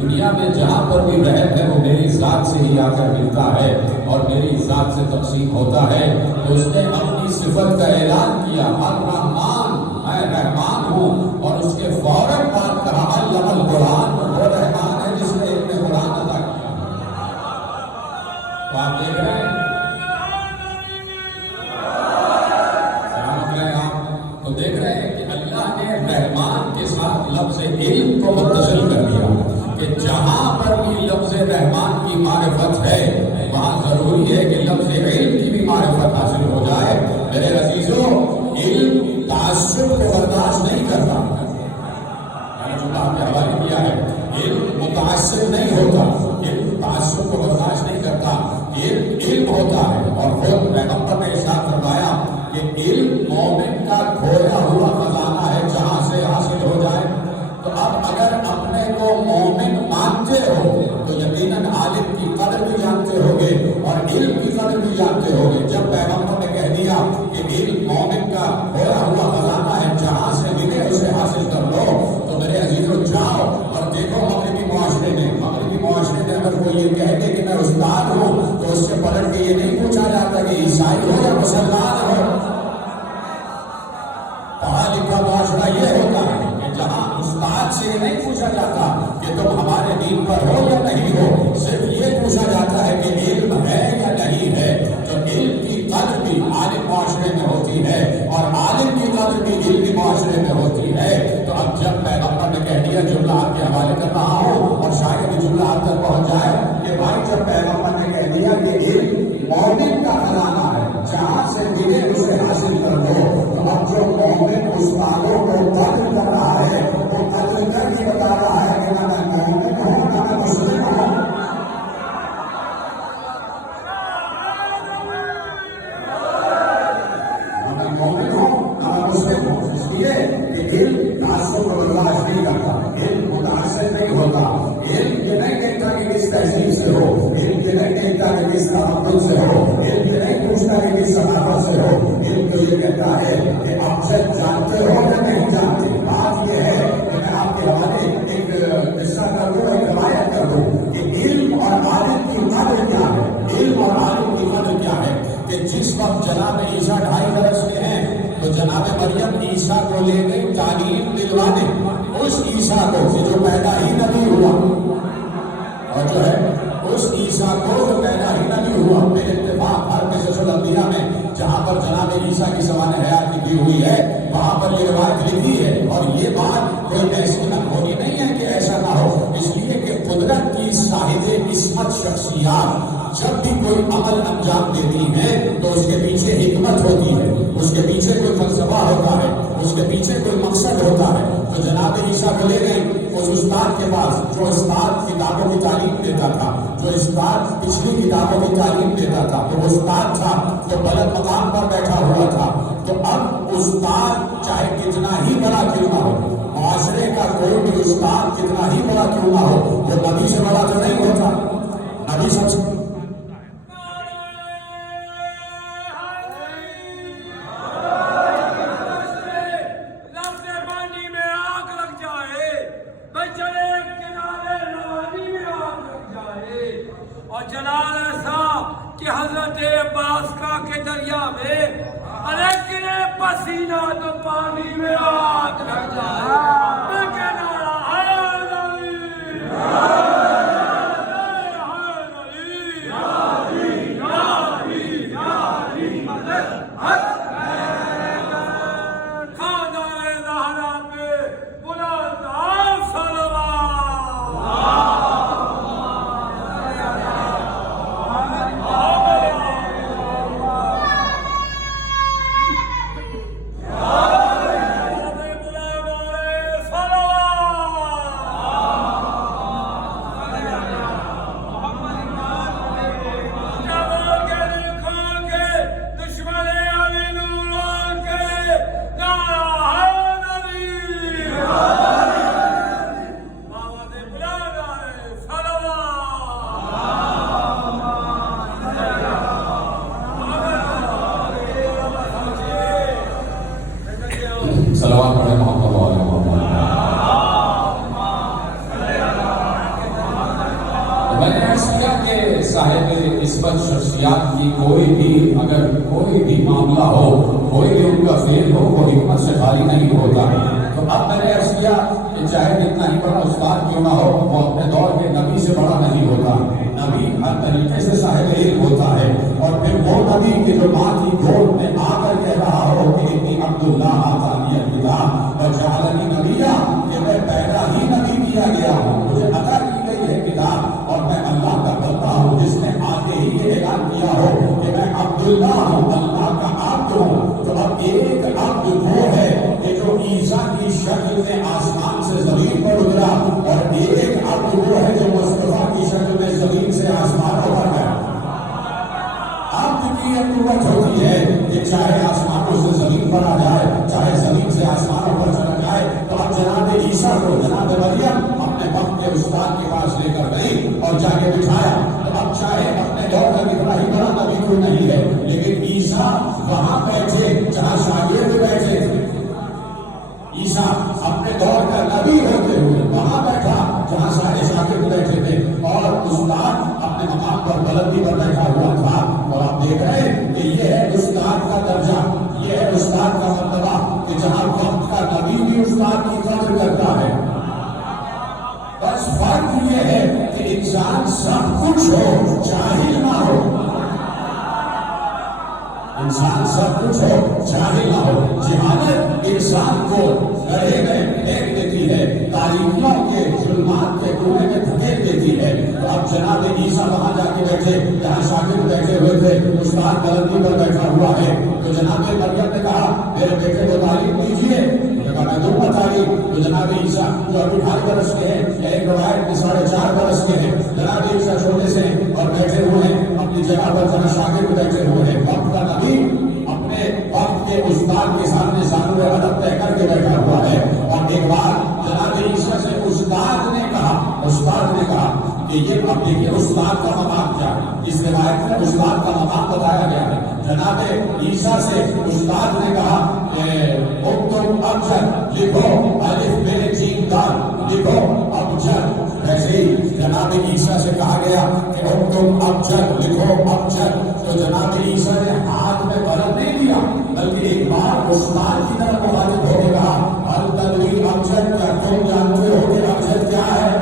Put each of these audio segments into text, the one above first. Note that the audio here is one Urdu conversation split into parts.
دنیا میں جہاں پر بھی رحمت ہے وہ میری ذات میری ذات سے تقسیم ہوتا ہے تو اس نے اپنی صفت کا اعلان کیا الرحمن، میں رحمان ہوں، اور اس کے فوراً بعد کہا علم القرآن، وہ رحمان ہے جس نے اتنے قرآن عطا کیا۔ تو آپ دیکھ رہے ہیں تو دیکھ رہے ہیں کہ اللہ نے رحمان کے ساتھ لفظ علم کو متصل کر دیا کہ جہاں پر بھی لفظ رحمان کی معرفت ہے وہاں ضروری ہے کہ لفظ علم کی بھی معرفت حاصل ہو جائے۔ میرے عزیزوں، علم تعصب کو برداشت نہیں کرتا، میں نے جو آپ کے حوالے کیا ہے، علم متعصب نہیں ہوتا، علم تعصب کو برداشت نہیں کرتا، علم ہوتا ہے۔ اور خود پیغمبر نے ارشاد فرمایا کہ علم مومن کا کھویا ہوا خزانہ ہے، جہاں سے حاصل ہو جائے۔ تو اب اگر اپنے کو مومن مانتے ہو تو یقیناً عالم کی قدر بھی جانتے ہوگے اور علم کی قدر بھی جانتے ہوگے۔ جب پیغمبر نے کہہ دیا کہ علم مومن کا کھویا ہوا خزانہ ہے، جہاں سے ملے اسے حاصل کر لو، تو میرے عزیزوں جاؤ اور دیکھو مغربی معاشرے نے اگر کوئی یہ کہہ دے کہ میں استاد ہوں تو اس سے پلٹ کے یہ نہیں پوچھا جاتا کہ عیسائی ہو یا مسلمان ہو۔ پڑھا لکھا معاشرہ یہ ہوتا ہے کہ جہاں استاد سے یہ نہیں پوچھا جاتا کہ تم ہمارے دین پر ہو یا نہیں ہو، صرف یہ پوچھا جاتا ہے کہ علم ہے یا نہیں ہے۔ تو علم کی قدر بھی عالم معاشرے میں ہوتی ہے اور عالم کی قدر بھی علمی معاشرے میں ہوتی ہے۔ تو اب جب پیغمبر نے کہہ دیا، جملہ آپ کے حوالے کر رہا ہوں اور شاید یہ جملہ آپ تک پہنچ جائے کہ بھائی جب پیغمبر نے کہہ دیا کہ علم مومن کا خزانہ ہے، جہاں سے ملے اسے حاصل کر لو، تو اب جو مومن استادوں کو قتل کر رہا ہے وہ قتل کر کے بتا رہا ہے کہ میں مومن ہوں نہ میں مسلم ہوں۔ میں مومن ہوں نہ میں مسلم ہوں، اس لیے کہ علم تعصب کو برداشت نہیں کرتا، علم متعصب نہیں ہوتا، علم یہ نہیں کہتا کہ کس تہذیب سے ہو، علم یہ نہیں کہتا کہ کس تمدن سے ہو، علم یہ نہیں پوچھتا کہ کس ثقافت سے ہو، علم تو یہ کہتا ہے کہ آپ سے جانتے ہو یا نہیں جانتے۔ بات یہ ہے کہ میں آپ کے حوالے ایک قصہ کر دوں، ایک روایت کر دوں کہ علم اور عالم کی قدر کیا ہے۔ علم اور عالم کی قدر کیا ہے کہ جس وقت جناب عیسیٰ 2.5 برس کے ہیں تو جناب مریم عیسیٰ کو لے گئی تعلیم دلوانے، اس عیسیٰ کو جو پیدا ہی نبی ہوا، اور جو ہے اس عیسیٰ کو جو پیدا ہی نبی ہوا، بے اتفاق ہر قصص الانبیاء میں جہاں پر جناب عیسیٰ کی زبان حیات کی ہوئی ہے وہاں پر یہ روایت لکھی ہے۔ اور یہ بات کوئی ایسی نہ ہونی نہیں ہے کہ ایسا نہ ہو، اس لیے کہ قدرت کی صاحب عصمت شخصیات جب بھی کوئی عمل انجام دیتی ہیں تو اس کے پیچھے حکمت ہوتی ہے، اس کے پیچھے کوئی فلسفہ ہوتا ہے، اس کے پیچھے کوئی مقصد ہوتا ہے۔ تو جناب عیسیٰ کو لے گئی اس استاد کے پاس جو استاد کتابوں کی تعلیم دیتا تھا، جو استاد پچھلی کتابوں کی تعلیم دیتا تھا، تو وہ استاد تھا جو بلند مقام پر بیٹھا ہوا تھا۔ تو اب استاد چاہے کتنا ہی بڑا کیوں نہ ہو، معاشرے کا کوئی بھی استاد کتنا ہی بڑا کیوں نہ ہو، وہ نبی سے بڑا تو نہیں ہوتا۔ نبی سب سے جلال ایسا کہ حضرت عباس کا کے دریا میں ارے گرے پسینہ تو پانی میں آگ لگ جائے۔ میں کہنا عرض کیا کہ صاحب نسبت شخصیات کی کوئی بھی اگر کوئی بھی معاملہ ہو، کوئی بھی ان کا فعل ہو، وہ حکمت سے خالی نہیں ہوتا. تو اب میں نے عرض کیا کہ چاہے جتنا ہی بڑا استاد کیوں نہ ہو، وہ اپنے دور کے نبی سے بڑا نہیں ہوتا. نبی ہر طریقے سے صاحب علم ہوتا ہے. اور پھر وہ نبی کہ جو ماں کی گود میں آ کر کہہ رہا ہو کہ انی عبداللہ آتانی الکتاب وجعلنی نبیا، کہ میں پہلا ہی نبی کیا گیا ہوں، مجھے عطا کی گئی ہے کتاب اور میں اللہ کا بندہ ہوں، جس نے آگے ہی یہ اعلان کیا ہو کہ میں عبداللہ ہوں، اللہ کا عبد ہوں. تو اب ایک عبد وہ ہے کہ جو عیسیٰ کی شکل میں آسمان سے زمین پر اترا، اور ایک عبد وہ ہے جو مصطفیٰ کی شکل میں زمین سے آسمانوں پر گیا. عبد کی یہ قوت ہوتی ہے کہ چاہے آسمانوں سے زمین پر آ جائے، چاہے زمین سے آسمانوں پر چلا جائے. تو اب جناب عیسیٰ کو جناب مریم اپنے وقت کے استاد کے پاس لے کر گئی اور جا کے بٹھایا. تو اب چاہے اپنے دور کا کتنا ہی بڑا نبی کوئی نہیں ہے، لیکن عیسیٰ وہاں بیٹھے جہاں شاگرد بیٹھے تھے. عیسیٰ اپنے دور کا نبی ہوتے ہوئے وہاں بیٹھا جہاں سارے شاگرد بیٹھے تھے، اور استاد اپنے مقام پر بلندی پر بیٹھا ہوا تھا. اور آپ دیکھ رہے ہیں کہ یہ ہے استاد کا درجہ، یہ ہے استاد کا مرتبہ کہ جہاں وقت کا نبی بھی استاد کی قدر کرتا ہے. بس فرق یہ ہے کہ انسان سب کچھ ہو، جاہل نہ ہو. انسان سب کچھ ہو، جاہل نہ ہو. جہالت انسان کو گڑھے میں پھینک دیتی ہے، تاریخیوں کے ظلمات کے کنویں میں دھکیل دیتی ہے. تو اب جناب عیسیٰ وہاں جا کے بیٹھے جہاں شاگرد بیٹھے ہوئے تھے، استاد بلندی پر بیٹھا ہوا ہے. تو جناب مریم نے کہا میرے بیٹے کو تعلیم دیجیے. میں دوں گا تعلیم. تو جناب عیسیٰ جو ابھی 2.5 برس کے ہیں، ایک روایت میں 4.5 برس کے ہیں، جناب عیسیٰ چھوٹے سے اور بیٹھے ہوئے ہیں اپنی جگہ پر جہاں شاگرد بیٹھے ہوئے ہیں. وقت کا نبی اپنے وقت کے استاد کے سامنے سامنے ادب طے کر کے بیٹھا ہوا ہے. اور ایک بار جناب عیسیٰ سے استاد نے کہا کہ یہ اب دیکھیے استاد کا مقام کیا ہے. اس روایت میں استاد کا مقام بتایا گیا ہے. جناب عیسیٰ سے استاد نے کہا اکتب ابجد، لکھو الف بے جیم دال، لکھو ابجد. ایسے ہی جناب عیسیٰ سے کہا گیا کہ اکتب ابجد، لکھو ابجد. تو جناب عیسیٰ نے ہاتھ میں قلم نہیں دیا، بلکہ ایک بار استاد کی طرف مخاطب ہو کے کہا ہل تدری ابجد، کیا تم جانتے ہو کہ ابجد کیا ہے؟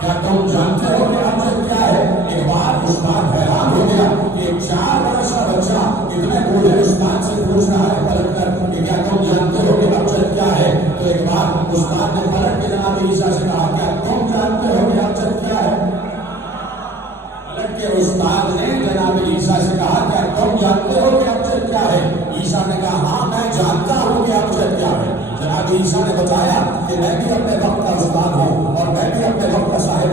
کیا تم جانتے ہو کہ ابجد کیا ہے؟ ایک بار استاد حیران ہو گیا کہ 4 برس کا بچہ اتنے بوڑھے استاد سے پوچھ رہا ہے پلٹ کر کہ کیا تم جانتے ہو کہ ابجد کیا ہے؟ تو ایک بار استاد نے پلٹ کے جناب عیسیٰ سے کہا کیا تم جانتے ہو کہ ابجد کیا ہے؟ پلٹ کے استاد نے جناب عیسیٰ سے کہا کیا تم جانتے ہو کہ ابجد کیا ہے؟ عیسیٰ نے کہا ہاں میں جانتا ہوں کہ ابجد کیا ہے. جناب عیسیٰ نے بتایا کہ میں بھی اپنے وقت کا استاد ہوں اور میں بھی اپنے وقت کا صاحب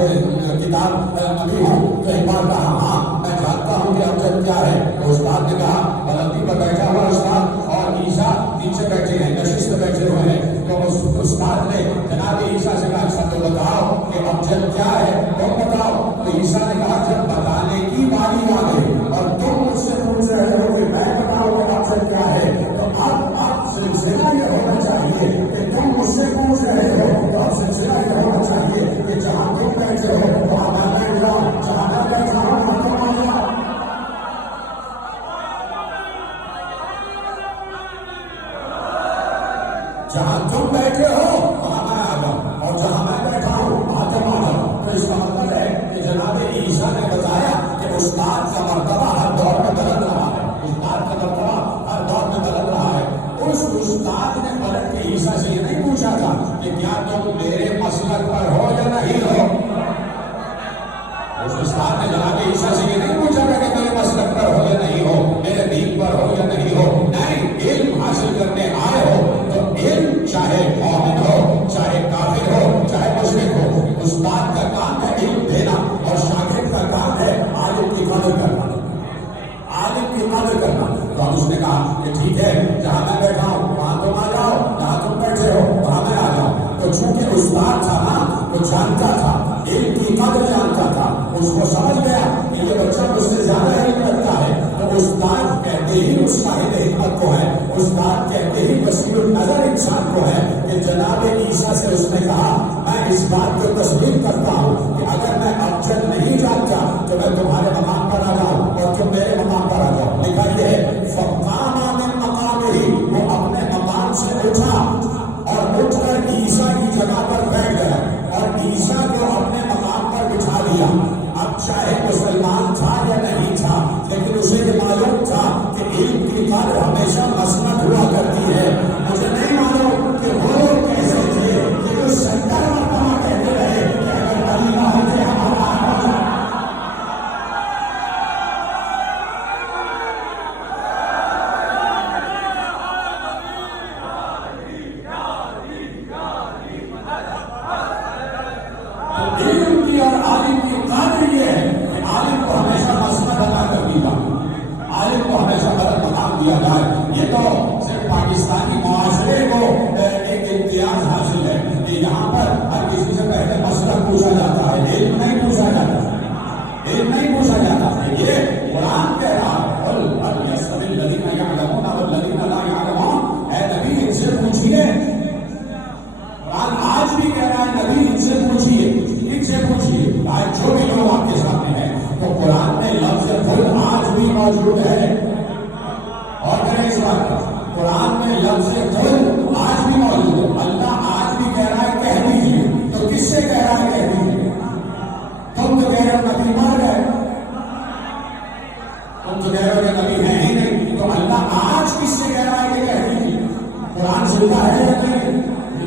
کتاب ابھی ہوں. تو ایک بار کہا ہاں میں جانتا ہوں کہ ابجد کیا ہے. تو استاد نے کہا بلندی پر بیٹھا ہوا استاد اور عیسیٰ نیچے بیٹھے ہیں، نشست میں بیٹھے ہوئے ہیں. تو استاد نے جناب عیسیٰ سے کہا سب کو بتاؤ کہ ابجد کیا ہے، تم بتاؤ. تو عیسیٰ نے کہا جب بتانے کی باری آ گئی اور تم مجھ سے پوچھ رہے ہو کہ میں بتاؤں کہ ابجد کیا ہے، تو اب سلسلہ یہ ہونا چاہیے کہ تم مجھ سے پوچھ رہے ہو. تو اب سلسلہ یہ ہونا چاہیے کہ جہاں تم بیٹھے ہو وہاں میں بیٹھ جاؤں، جہاں میں بیٹھا ہوں وہاں تم آ جاؤ. جہاں تم بیٹھے ہو وہاں میں آ جاؤں اور جہاں میں بیٹھا ہوں وہاں تم آ جاؤ. تو اس کا مطلب ہے کہ جناب عیسیٰ نے بتایا کہ استاد کا مرتبہ ہر دور میں بدل رہا ہے. استاد کا مرتبہ ہر دور میں بدل رہا ہے. اس استاد نے پلٹ کے عیسیٰ سے یہ نہیں پوچھا تھا کہ کیا تم میرے مسلک پر ہو یا نہیں ہو. اس استاد نے جناب عیسیٰ سے یہ نہیں پوچھا تھا کہ میرے مسلک پر ہو یا نہیں ہو، میرے دین پر ہو یا نہیں ہو. نہیں، علم حاصل کرنے آئے ہو تو علم چاہے مومن ہو، چاہے کافر ہو، چاہے مشرک ہو، استاد کا کام ہے علم دینا اور شاگرد کا کام ہے عالم کی قدر کرنا، عالم کی قدر کرنا. تو اب اس نے کہا کہ ٹھیک ہے جہاں میں بیٹھا ہوں وہاں تم آ جاؤ، جہاں تم بیٹھے ہو وہاں میں آ جاؤں. تو چونکہ استاد تھا نا، وہ جانتا تھا، علم کی قدر جانتا تھا. اس کو سمجھ گیا کہ یہ بچہ مجھ سے زیادہ علم رکھتا ہے. تو استاد کہتے ہی اس صاحب حکمت کو ہے، استاد کہتے ہی بصیر النظر انسان کو ہے کہ جناب عیسیٰ سے اس نے کہا میں اس بات کو تسلیم کرتا ہوں کہ اب چاہے مسلمان تھا یا نہیں تھا، لیکن اسے یہ معلوم تھا کہ علم کی قدر ہمیشہ مسند ہوا کرتی ہے. مجھے نہیں معلوم کہ وہ کیسے تھے، لیکن 70 مرتبہ کہتے رہے کہ اگر اللہ ہوتے ہمارا علم کی اور عالم کی قدر یہ ہے کہ عالم کو ہمیشہ مسند عطا کر دی جائے، عالم کو ہمیشہ غلط مقام دیا جائے. یہ تو صرف پاکستانی معاشرے کو ایک امتیاز حاصل ہے کہ یہاں پر ہر کسی سے پہلے مسئلہ پوچھا جاتا ہے، علم نہیں پوچھا جاتا، علم نہیں پوچھا جاتا. یہ قرآن کہہ رہا ہے هل يستوي الذين يعلمون والذين لا يعلمون. اے نبی ان سے پوچھیے، قرآن آج بھی کہہ رہا ہے نبی ان سے پوچھیے، ان سے پوچھیے. آج جو بھی لوگ آپ کے سامنے ہیں تو قرآن میں لفظ خود آج بھی موجود ہے. اور کریں اس بات کا، قرآن میں لفظ خود آج بھی موجود ہے. اللہ آج بھی کہہ رہا ہے کہہ دیجیے. تو کس سے کہہ رہا ہے کہہ دیجیے؟ تم تو کہہ رہے ہو نبی مر گئے، تم تو کہہ رہے ہو کہ نبی ہے ہی نہیں. تو اللہ آج کس سے کہہ رہا ہے کہ کہہ دیجیے؟ قرآن زندہ ہے یا نہیں؟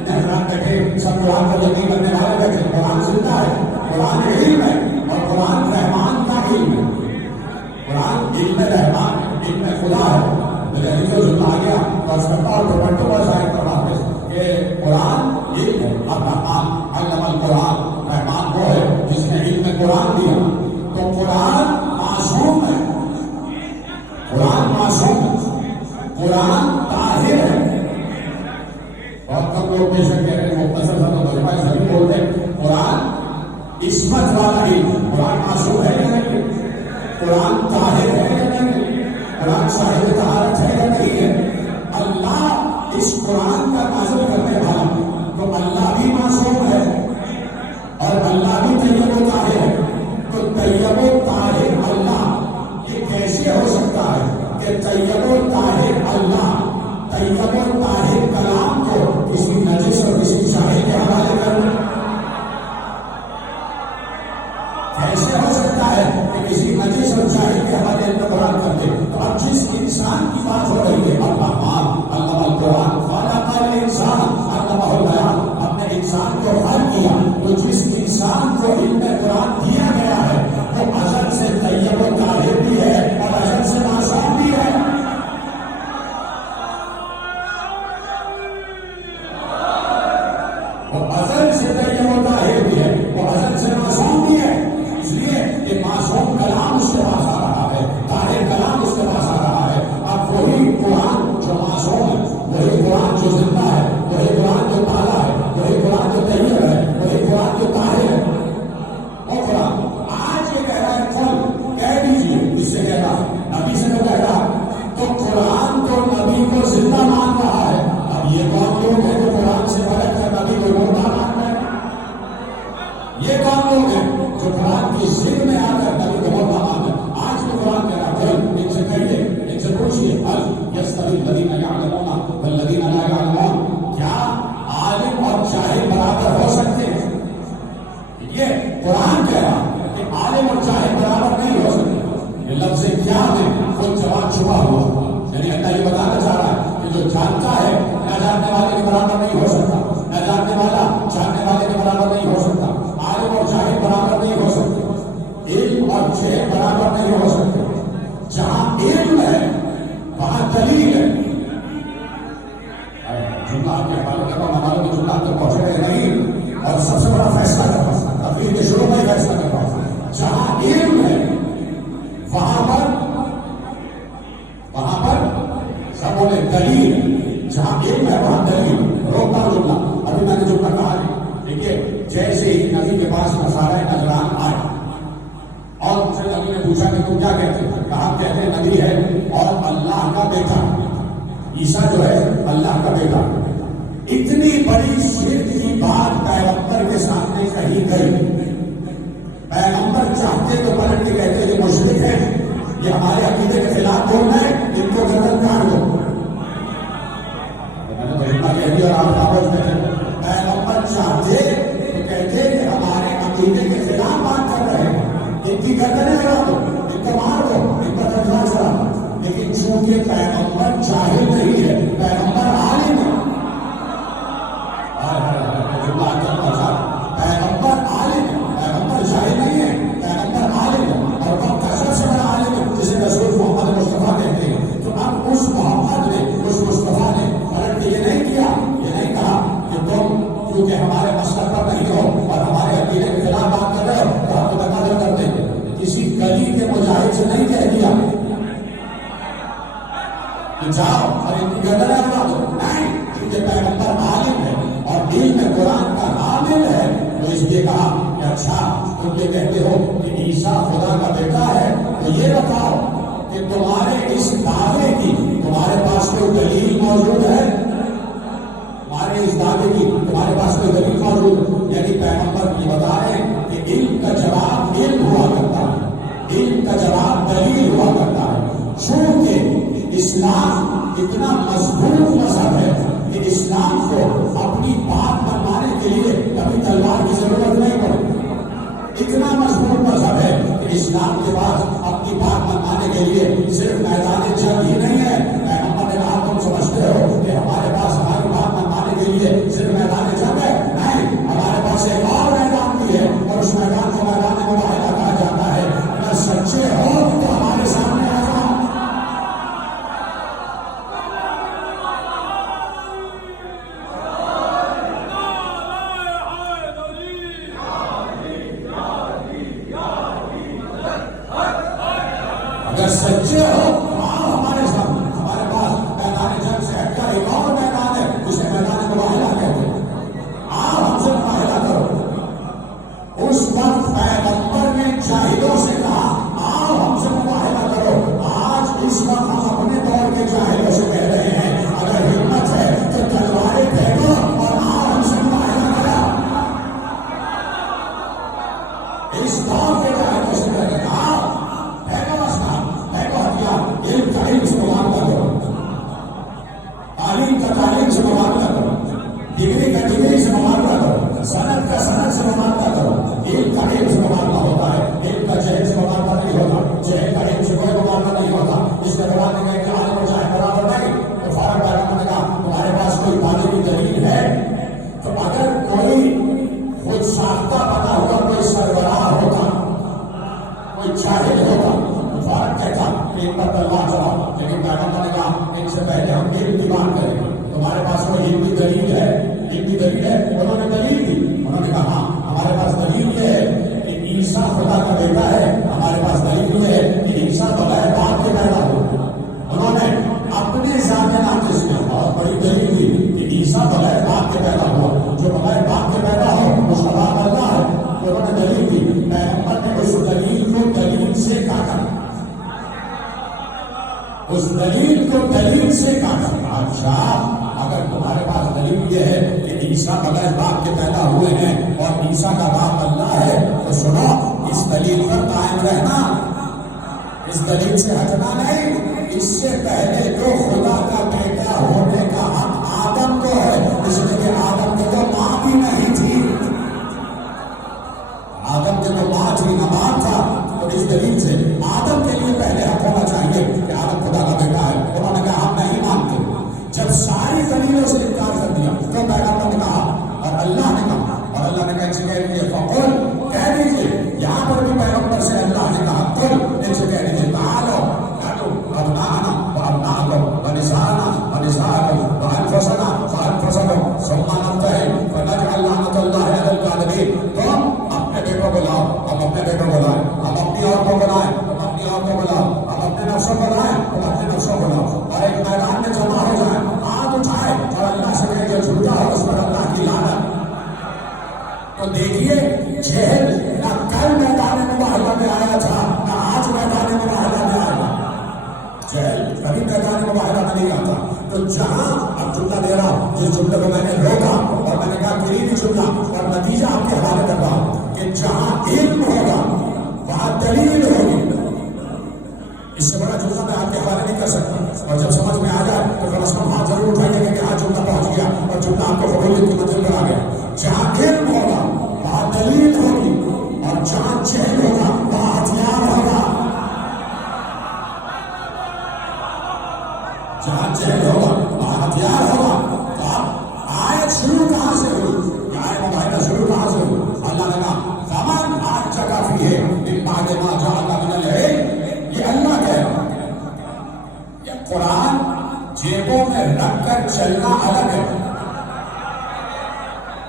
قرآن بیٹھے سب قرآن کو یقین کرنے والے بیٹھے، قرآن زندہ ہے، قرآن علم ہے، اور قرآن رحمان کا علم ہے. قرآن علم رحمان، علم خدا ہے. میرے عزیزو جو آ گیا اور سرکار اور پروٹو کا ظاہر کرنا ہے کہ قرآن علم ہے. اب رحمان علم القرآن، رحمان وہ ہے جس نے علم قرآن دیا. تو قرآن معصوم ہے، قرآن معصوم ہے، قرآن طاہر ہے. بہت کم لوگ بے شک کہہ رہے ہیں مختصر سا تو مجمع سبھی بولتے ہیں قرآن عصمت والا علم. قرآن معصوم ہے یا نہیں؟ قرآن طاہر ہے یا نہیں؟ قرآن صاحب طہارت ہے یا نہیں ہے؟ اللہ اس قرآن کا نازل کرنے والا، تو اللہ بھی معصوم ہے اور اللہ بھی طیب و طاہر ہے. تو طیب و طاہر اللہ، یہ کیسے ہو سکتا ہے کہ طیب و طاہر اللہ طیب و طاہر کلام کو کسی نجس اور کسی شاہد کے حوالے کرنا؟ کیسے ہو سکتا ہے کہ کسی نجس اور شاہد کے حوالے میں قرآن کر دے؟ تو اب جس انسان کی بات ہو رہی ہے، الرحمن علم القرآن خلق الانسان علمہ البیان، اپنے انسان کو خلق کیا. تو جس انسان کو علم قرآن دیا گیا ہے وہ ازل سے طیب و طاہر بھی ہے اور ازل سے معصوم بھی ہے. وہ ازل سے طیب و طاہر بھی ہے، وہ ازل سے معصوم بھی ہے. اس لیے کہ معصوم کلام اس کے پاس آ رہا ہے، طاہر کلام اس کے پاس آ رہا ہے. اب وہی قرآن جو معصوم ہے، وہی قرآن جو زندہ ہے، وہی قرآن جو تازہ ہے، وہی قرآن جو طیب ہے، وہی قرآن جو طاہر ہے. وہ قرآن آج یہ کہہ رہا ہے کل کہہ دیجیے، اس سے کہہ رہا ہے نبی سے تو کہہ رہا ہے. تو قرآن تو نبی کو زندہ مان رہا ہے. اب یہ کون لوگ ہیں جو قرآن سے فرق کر نبی کو مردہ مان رہے ہیں؟ یہ کون لوگ ہیں جو قرآن کی ضد میں آ کر نبی کو مردہ مان رہے ہیں؟ آج بھی قرآن کہہ رہا ہے ان سے کہیے، ان سے پوچھیے هل يستوي الذين يعلمون والذين لا يعلمون. کیا عالم اور جاہل برابر ہو سکتے ہیں؟ یہ قرآن کہہ رہا ہے کہ عالم اور جاہل برابر نہیں ہو سکتے. یہ لفظ کیا میں خود جواب چھپا ہوا، یعنی اللہ یہ بتانا چاہ رہا ہے کہ جو جانتا ہے نہ جاننے والے کے برابر نہیں ہو سکتا، نہ جاننے والا جاننے والے کے برابر نہیں ہو سکتا. عالم اور جاہل برابر نہیں ہو سکتے، علم اور جہل برابر نہیں ہو سکتے. جہاں علم ہے وہاں دلیل ہے. جملہ آپ کے حوالے کر رہا ہوں، ہمارے کو جملہ تک پہنچے گا نہیں. اور سب سے بڑا فیصلہ کر رہا ہوں، تقریر کے شروع میں فیصلہ کر رہا ہوں. جہاں علم ہے وہاں پر سب بولے دلیل. جہاں علم ہے وہاں دلیل. روکتا ہوں جملہ، ابھی میں نے جملہ کہا نہیں. دیکھیے جیسے ہی نبی کے پاس نصارہ نجران آئے اور ان سے نبی نے پوچھا کہ تم کیا کہتے ہیں؟ کہا کہتے ہیں نبی ہے اور اللہ کا بیٹا، عیسیٰ جو ہے اللہ کا بیٹا. اتنی بڑی شرک کی بات پیغمبر کے سامنے کہی گئی. پیغمبر چاہتے تو پلٹ کے کہتے یہ مشرک ہے، یہ ہمارے عقیدے کے خلاف بول رہے ہیں، ان کو گردن کاٹ دو. میں نے تو کہہ دیا اور آپ آواز میں پیغمبر چاہتے تو کہتے کہ ہمارے عقیدے کے خلاف بات کر رہے ہیں، ان کہ جاؤ اور ان کی گردنیں اڑا دو. نہیں، کیونکہ پیغمبر عالم ہے اور دین میں قرآن کا حامل ہے. تو اس لیے کہا کہ اچھا تم یہ کہتے ہو کہ عیسیٰ خدا کا بیٹا ہے، تو یہ بتاؤ کہ تمہارے اس دعوے کی تمہارے پاس کوئی دلیل موجود ہے؟ تمہارے اس دعوے کی تمہارے پاس کوئی دلیل موجود ہے؟ یعنی پیغمبر یہ بتا رہے ہیں کہ علم کا جواب علم ہوا کرتا ہے، علم کا جواب دلیل ہوا کرتا ہے. چونکہ اسلام اتنا مضبوط مذہب ہے کہ اسلام کو اپنی بات منوانے کے لیے کبھی تلوار کی ضرورت نہیں پڑتی. اتنا مضبوط مذہب ہے کہ اسلام کے پاس اپنی بات منوانے کے لیے صرف میدان جنگ ہی نہیں ہے. پیغمبر نے کہا تم سمجھتے ہو کہ ہمارے پاس ہماری بات منوانے کے لیے صرف میدان جنگ ہے؟ نہیں، ہمارے پاس ایک اور میدان بھی ہے اور اس میدان کو میدان مباہلہ کہا جاتا ہے. اگر سچے ہو تو ہمارے سامنے آ جاؤ. اگر سچے ہو آؤ ہمارے سامنے. ہمارے پاس میدان جنگ سے ہٹ کر ایک اور میدان ہے، اسے میدان مباہلہ کہتے ہیں. آؤ ہم سے مباہلہ کرو. اس وقت پیغمبر نے جاہلوں سے کہا آؤ ہم سے مباہلہ کرو. آج اس وقت ہم اپنے دور کے جاہلوں سے کہہ رہے ہیں اگر ہمت ہے تو تلواریں پھینکو اور آؤ ہم سے مباہلہ کرو. اس دور کے جاہلوں سے کہہ رہے ہیں آؤ پھینکو اسلام، پھینکو ہتھیار. علم کا علم سے مقابلہ کرو، تعلیم کا تعلیم سے مقابلہ کرو، ڈگری کا ڈگری سے مقابلہ کرو، صنعت کا صنعت سے مقابلہ کرو. علم کا علم سے مقابلہ ہوتا ہے، علم کا جہل سے مقابلہ نہیں ہوتا. جہل کا علم سے کوئی مقابلہ نہیں ہوتا. اس کے بعد نے کہا کہ عالم و جاہل برابر نہیں. تو فوراً پیغمبر نے کہا تمہارے پاس کوئی تعلیمی دلیل ہے؟ تو اگر کوئی خود ساختہ بنا ہوا کوئی سربراہ ہوتا، کوئی جاہل ہوتا تو فوراً کہتا کہ ان پر تلوار چلاؤ. لیکن پیغمبر نے کہا ان سے پہلے ہم علم کی بات کریں گے. تمہارے پاس کوئی علم کی دلیل ہے؟ علم کی دلیل ہے؟ انہوں نے دلیل دی. انہوں نے کہا ہاں ہمارے پاس دلیل یہ ہے کہ عیسیٰ خدا کا بیٹا ہے. ہمارے پاس دلیل یہ ہے کہ عیسیٰ بغیر باپ کے پیدا ہوا. انہوں نے اپنے ذات ناقص میں بہت بڑی دلیل دی کہ عیسیٰ بغیر باپ کے پیدا ہوا. جو بغیر باپ کے پیدا ہو اس کا باپ اللہ ہے. انہوں نے دلیل دی. پیغمبر نے اس دلیل کو دلیل سے کاٹا، اس دلیل کو دلیل سے کاٹا. اچھا اگر تمہارے پاس دلیل یہ ہے کہ عیسیٰ بغیر باپ کے پیدا ہوئے ہیں اور عیسیٰ کا باپ اللہ ہے تو سنو اس دلیل پر قائم رہنا، اس دلیل سے ہٹنا نہیں. اس سے پہلے تو خدا کا بیٹا ہونے کا حق آدم کو ہے، اس لیے کہ آدم کی تو ماں بھی نہیں تھی. آدم کے تو ماں تھی نہ باپ تھا. تو اس دلیل سے آدم کے لیے پہلے حق ہونا چاہیے کہ آدم خدا کا بیٹا ہے. انہوں نے کہا ہم نہیں مانتے. جب ساری دلیلوں سے انکار کر دیا تو پیغمبر نے کہا اور اللہ نے کہا، اور اللہ نے کہا کہہ دیجیے فقل، کہہ دیجیے. یہاں پر بھی پیغمبر سے اللہ نے کہا قل، ان سے کہہ دیجیے تعالوا ندعو ابناءنا وابناءکم ونساءنا ونساءکم وانفسنا وانفسکم ثم نبتہل فنجعل لعنۃ اللہ علی الکاذبین. تم اپنے بیٹوں کو لاؤ، ہم اپنے بیٹوں کو لائیں. ہم اپنی عورتوں کو لائیں، ہم اپنی عورتوں کو لاؤ. ہم اپنے نفسوں کو لائیں، ہم اپنے نفسوں کو لاؤ. اور ایک میدان میں جمع ہو جائیں، ہاتھ اٹھائے اور اللہ سے کہیں جو جھوٹا ہو اس پر اللہ کی لعنت. تو دیکھیے جہل نہ کل میدان مباہلہ میں آیا تھا نہ آج میدان مباہلہ میں آیا. جہل کبھی میدان مباہلہ میں نہیں آتا. تو جہاں اب جملہ دے رہا ہوں، جس جملے کو میں نے روکا اور میں نے کہا کلیدی جملہ اور نتیجہ آپ کے حوالے کر رہا ہوں کہ جہاں علم ہوگا وہاں دلیل ہوگی. اس سے بڑا جملہ میں آپ کے حوالے نہیں کر سکتا. اور جب سمجھ میں آ جائے تو کم از کم ہاتھ ضرور اٹھائیے کہ ہاں جملہ پہنچ گیا اور جملہ آپ کو قبولیت کی منزل پر آ گیا. جہاں علم ہوگا وہاں دلیل ہوگی اور جہاں جہل ہوگا وہاں ہتھیار ہوگا. جہاں جہل ہوگا وہاں ہتھیار ہوگا. تو آپ آیت شروع کہاں سے ہوئی؟ یہ آیت مباہلہ شروع کہاں سے ہوئی؟ اللہ نے کہا فمن آج جگہ بھی ہے من بعد ما جاءک من العلم. یہ اللہ کہہ رہا ہے. یہ قرآن جیبوں میں رکھ کر چلنا الگ ہے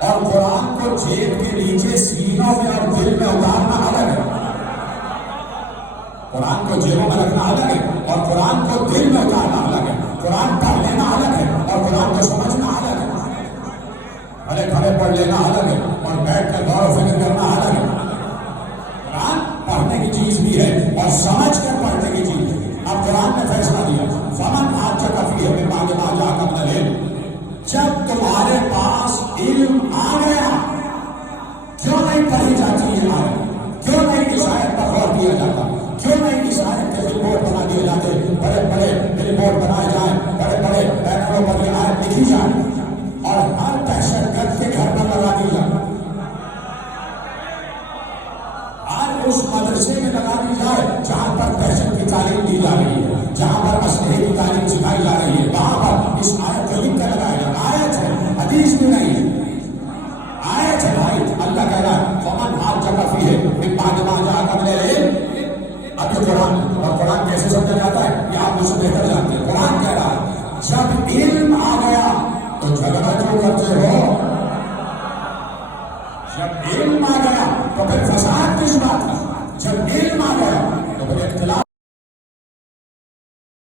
اور قرآن کو جیب کے نیچے سینوں میں اور دل میں اتارنا الگ ہے. قرآن کو جیبوں میں رکھنا الگ ہے اور قرآن کو دل میں اتارنا الگ ہے. قرآن پڑھ لینا الگ ہے اور قرآن کو سمجھنا الگ ہے. ارے کھڑے پڑھ لینا الگ ہے اور بیٹھ کر غور و فکر کرنا الگ ہے. قرآن پڑھنے کی چیز بھی ہے اور سمجھ کر پڑھنے کی چیز ہے. اب قرآن نے فیصلہ دیا فمن آج کفی ہے بعد ما جاءکم العلم، جب تمہارے پاس علم آ گیا کیوں نہیں پڑھی جاتی ہے آیت؟ کیوں نہیں اس آیت پر غور کیا جاتا؟ کیوں نہیں اس آیت کے بل بورڈ بنا دیے جاتے؟ بڑے بڑے بل بورڈ بنائے جائیں، بڑے بڑے بینروں پر یہ آیت لکھی جائے اور ہر دہشت گرد کے گھر پر لگا دی جائے، آج اس مدرسے میں لگا دی جائے جہاں پر دہشت کی تعلیم دی جا رہی ہے، جہاں پر اسلحے کی تعلیم سکھائی جا رہی ہے، وہاں پر اس آیت کو لکھ کر لگایا جائے. آیت ہے، حدیث بھی نہیں ہے، آیت ہے بھائی. اللہ کہہ رہا ہے فمن آج کفی ہے بعد ما جاءکم العلم. اب یہ قرآن اور قرآن کیسے سمجھا جاتا ہے یہ آپ مجھ سے بہتر جانتے ہیں. قرآن کہہ رہا ہے جب علم آ گیا تو جھگڑا کیوں کرتے ہو؟ جب علم آ گیا تو پھر فساد کس بات کا؟ جب علم آ گیا تو پھر اختلاف